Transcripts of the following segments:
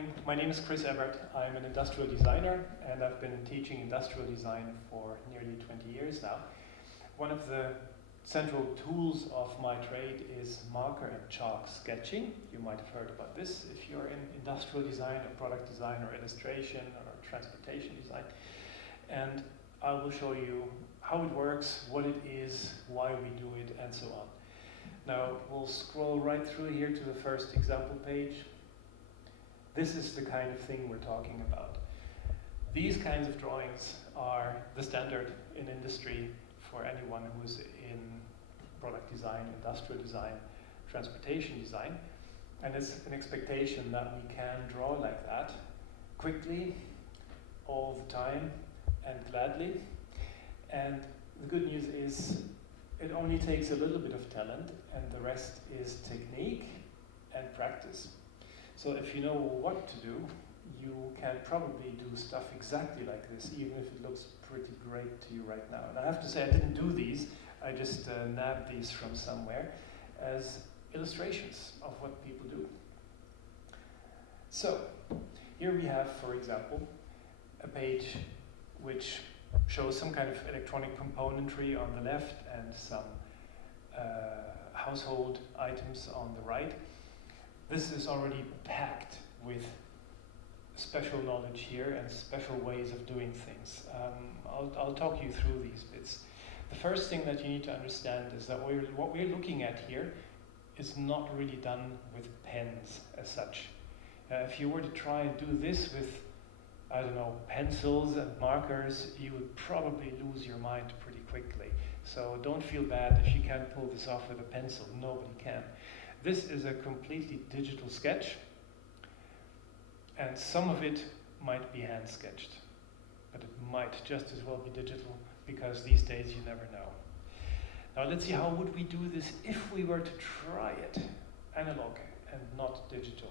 morning. My name is Chris Ebert. I'm an industrial designer and I've been teaching industrial design for nearly 20 years now. One of the central tools of my trade is marker and chalk sketching. You might have heard about this if you're in industrial design or product design or illustration or transportation design. And I will show you how it works, what it is, why we do it, and so on. Now we'll scroll right through here to the first example page. This is the kind of thing we're talking about. These kinds of drawings are the standard in industry for anyone who's in product design, industrial design, transportation design. And it's an expectation that we can draw like that, quickly, all the time, and gladly. And the good news is it only takes a little bit of talent, and the rest is technique and practice. So if you know what to do, you can probably do stuff exactly like this, even if it looks pretty great to you right now. And I have to say, I didn't do these. I just nabbed these from somewhere as illustrations of what people do. So here we have, for example, a page which shows some kind of electronic componentry on the left and some household items on the right. This is already packed with special knowledge here and special ways of doing things. I'll talk you through these bits. The first thing that you need to understand is that what we're looking at here is not really done with pens as such. If you were to try and do this with, I don't know, pencils and markers, you would probably lose your mind pretty quickly. So don't feel bad if you can't pull this off with a pencil. Nobody can. This is a completely digital sketch, and some of it might be hand sketched, but it might just as well be digital, because these days you never know. Now let's see, how would we do this if we were to try it analog and not digital?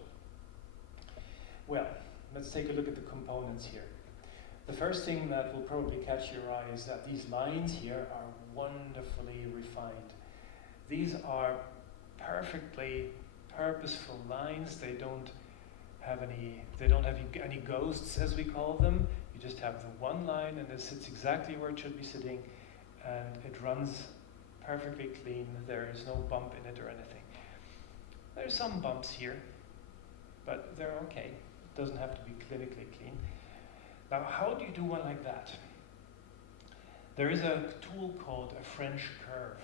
Well, let's take a look at the components here. The first thing that will probably catch your eye is that these lines here are wonderfully refined. These are perfectly purposeful lines. They don't have any ghosts, as we call them. You just have the one line and it sits exactly where it should be sitting, and it runs perfectly clean. There is no bump in it or anything. There's some bumps here, but they're okay. It doesn't have to be clinically clean. Now, how do you do one like that? There is a tool called a French curve.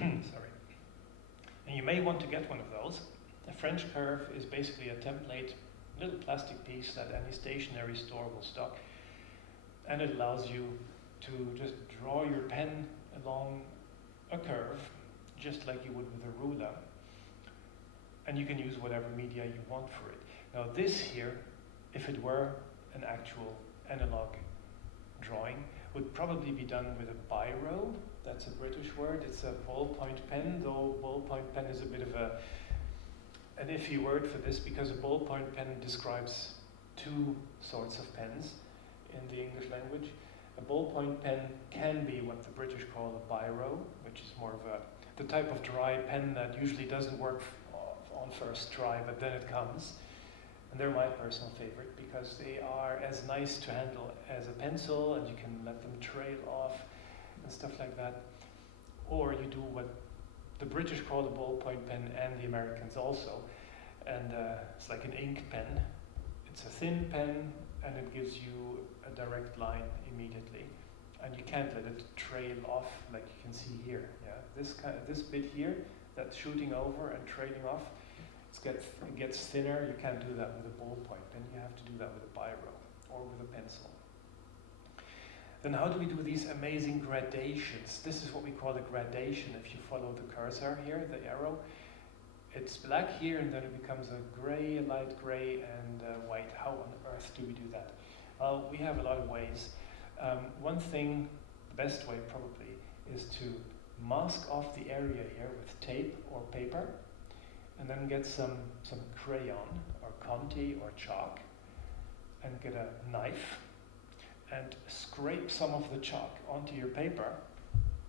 Sorry. And you may want to get one of those. A French curve is basically a template, little plastic piece that any stationery store will stock. And it allows you to just draw your pen along a curve, just like you would with a ruler. And you can use whatever media you want for it. Now this here, if it were an actual analog drawing, would probably be done with a biro. That's a British word. It's a ballpoint pen, though ballpoint pen is a bit of an iffy word for this, because a ballpoint pen describes two sorts of pens in the English language. A ballpoint pen can be what the British call a biro, which is more of the type of dry pen that usually doesn't work on first try, but then it comes. And they're my personal favorite because they are as nice to handle as a pencil, and you can let them trail off and stuff like that. Or you do what the British call a ballpoint pen, and the Americans also. And it's like an ink pen. It's a thin pen, and it gives you a direct line immediately. And you can't let it trail off like you can see here. Yeah, this bit here, that's shooting over and trailing off, it gets thinner. You can't do that with a ballpoint pen. You have to do that with a biro or with a pencil. Then how do we do these amazing gradations? This is what we call a gradation. If you follow the cursor here, the arrow, it's black here and then it becomes a gray, a light gray, and white. How on earth do we do that? Well, we have a lot of ways. One thing, the best way probably, is to mask off the area here with tape or paper, and then get some crayon or Conti or chalk, and get a knife and scrape some of the chalk onto your paper,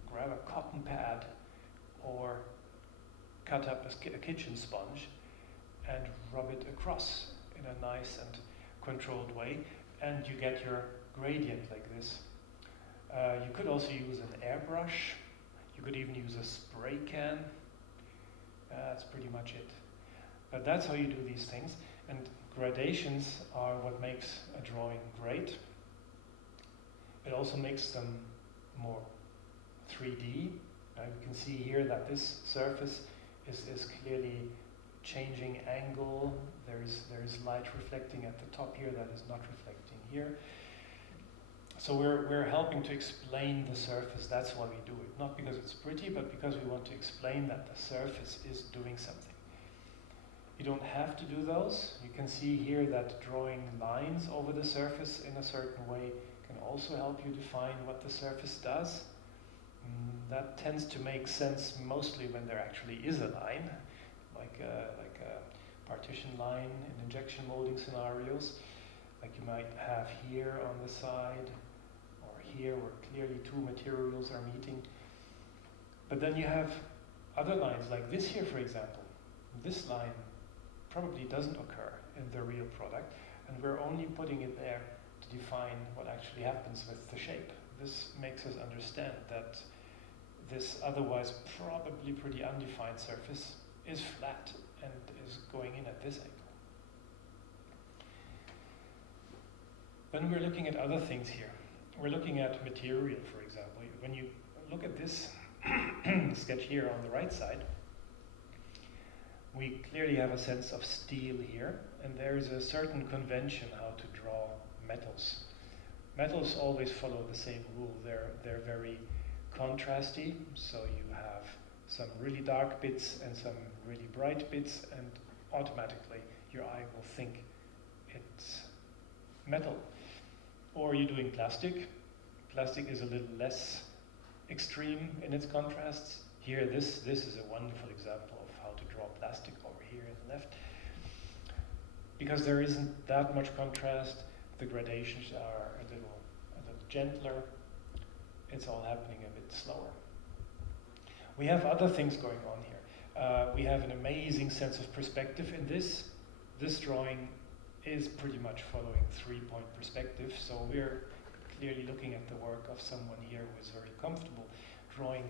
grab a cotton pad or cut up a kitchen sponge and rub it across in a nice and controlled way, and you get your gradient like this. You could also use an airbrush. You could even use a spray can. That's pretty much it. But that's how you do these things. And gradations are what makes a drawing great. It also makes them more 3D. You can see here that this surface is clearly changing angle. There is light reflecting at the top here that is not reflecting here. So we're helping to explain the surface. That's why we do it. Not because it's pretty, but because we want to explain that the surface is doing something. You don't have to do those. You can see here that drawing lines over the surface in a certain way can also help you define what the surface does. That tends to make sense mostly when there actually is a line, like a partition line in injection molding scenarios, like you might have here on the side, or here where clearly two materials are meeting. But then you have other lines, like this here, for example. This line probably doesn't occur in the real product, and we're only putting it there to define what actually happens with the shape. This makes us understand that this otherwise probably pretty undefined surface is flat and is going in at this angle. Then we're looking at other things here. We're looking at material, for example. When you look at this sketch here on the right side, we clearly have a sense of steel here, and there is a certain convention how to draw metals. Metals always follow the same rule. They're very contrasty, so you have some really dark bits and some really bright bits, and automatically your eye will think it's metal. Or you're doing plastic. Plastic is a little less extreme in its contrasts. Here, this is a wonderful example of how to draw plastic over here on the left. Because there isn't that much contrast, the gradations are a little gentler. It's all happening a bit slower. We have other things going on here. We have an amazing sense of perspective in this. This drawing is pretty much following three-point perspective, so we're clearly looking at the work of someone here who is very comfortable drawing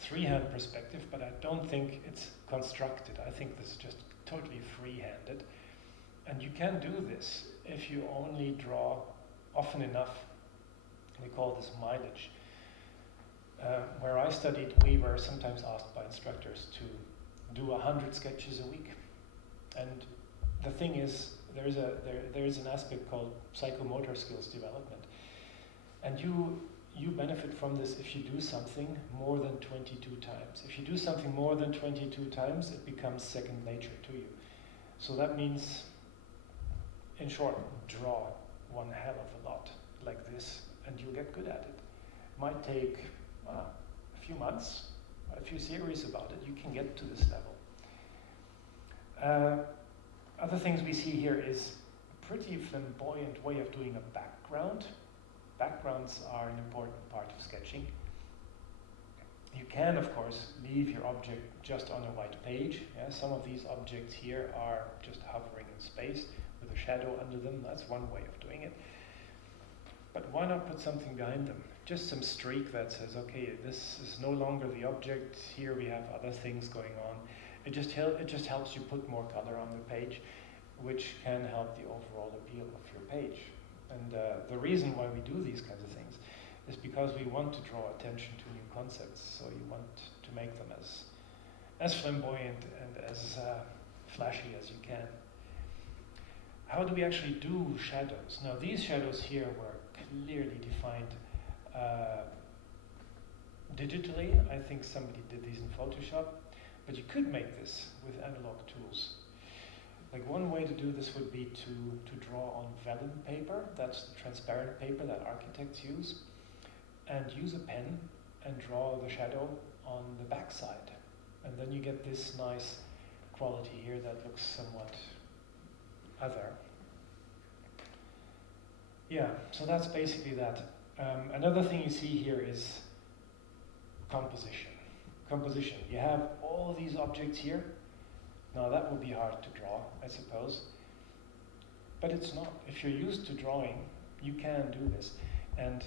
three-hand perspective, but I don't think it's constructed. I think this is just totally free-handed. And you can do this if you only draw often enough. We call this mileage. Where I studied, we were sometimes asked by instructors to do 100 sketches a week. And the thing is, there is an aspect called psychomotor skills development. And you benefit from this if you do something more than 22 times. If you do something more than 22 times, it becomes second nature to you. So that means, in short, draw one hell of a lot like this, and you'll get good at it. Might take a few months, if you're serious about it, you can get to this level. Other things we see here is a pretty flamboyant way of doing a background. Backgrounds are an important part of sketching. You can, of course, leave your object just on a white page. Yeah? Some of these objects here are just hovering in space with a shadow under them. That's one way of doing it. But why not put something behind them? Just some streak that says, okay, this is no longer the object. Here we have other things going on. It just helps you put more color on the page, which can help the overall appeal of your page. And the reason why we do these kinds of things is because we want to draw attention to new concepts. So you want to make them as flamboyant and as flashy as you can. How do we actually do shadows? Now these shadows here were clearly defined digitally. I think somebody did these in Photoshop, but you could make this with analog tools. Like one way to do this would be to draw on vellum paper. That's the transparent paper that architects use, and use a pen and draw the shadow on the back side. And then you get this nice quality here that looks somewhat other. Yeah, so that's basically that. Another thing you see here is composition. Composition. You have all these objects here. Now that would be hard to draw, I suppose. But it's not. If you're used to drawing, you can do this. And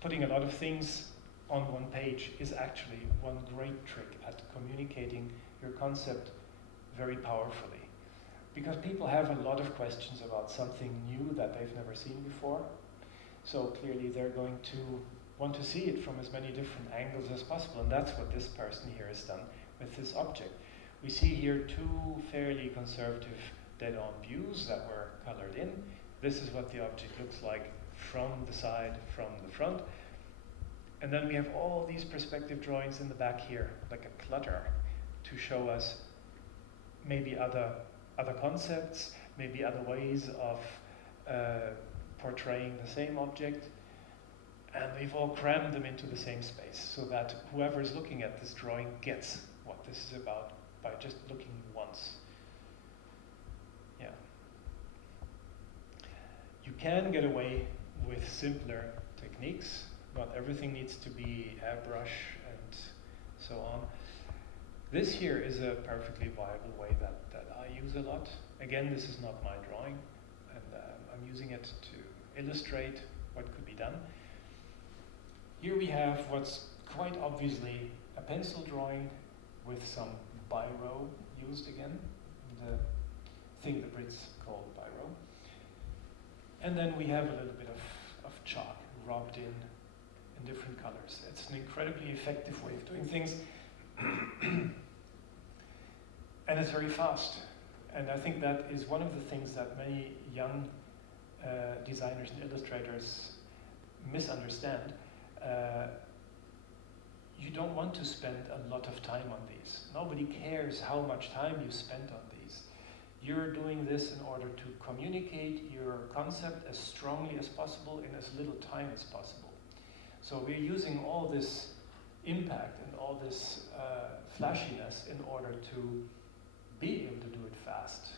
putting a lot of things on one page is actually one great trick at communicating your concept very powerfully. Because people have a lot of questions about something new that they've never seen before. So clearly they're going to want to see it from as many different angles as possible. And that's what this person here has done with this object. We see here two fairly conservative dead-on views that were colored in. This is what the object looks like from the side, from the front. And then we have all these perspective drawings in the back here, like a clutter, to show us maybe other concepts, maybe other ways of portraying the same object. And we've all crammed them into the same space so that whoever is looking at this drawing gets what this is about by just looking once. Yeah. You can get away with simpler techniques. Not everything needs to be airbrush and so on. This here is a perfectly viable way that I use a lot. Again, this is not my drawing, and I'm using it to illustrate what could be done. Here we have what's quite obviously a pencil drawing with some biro used again, the thing the Brits call biro. And then we have a little bit of chalk rubbed in different colors. It's an incredibly effective way of doing things. And it's very fast. And I think that is one of the things that many young designers and illustrators misunderstand. You don't want to spend a lot of time on these. Nobody cares how much time you spend on these. You're doing this in order to communicate your concept as strongly as possible in as little time as possible. So we're using all this impact and all this flashiness in order to be able to do it fast.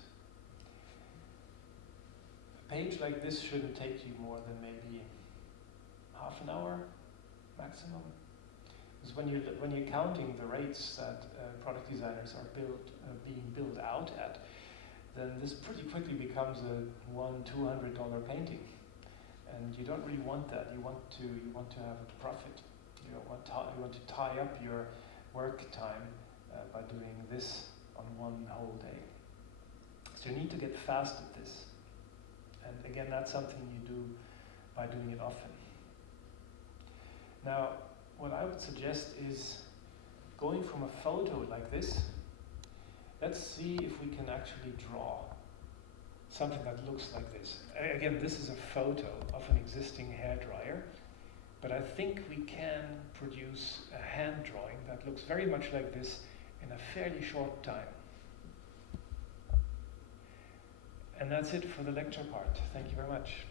A page like this shouldn't take you more than maybe half an hour maximum. Because when you're counting the rates that product designers are being built out at, then this pretty quickly becomes a $100-200 painting. And you don't really want that. You want to have a profit. You want to tie up your work time by doing this on one whole day. So you need to get fast at this. And again, that's something you do by doing it often. Now, what I would suggest is going from a photo like this. Let's see if we can actually draw something that looks like this. Again, this is a photo of an existing hairdryer, but I think we can produce a hand drawing that looks very much like this in a fairly short time. And that's it for the lecture part. Thank you very much.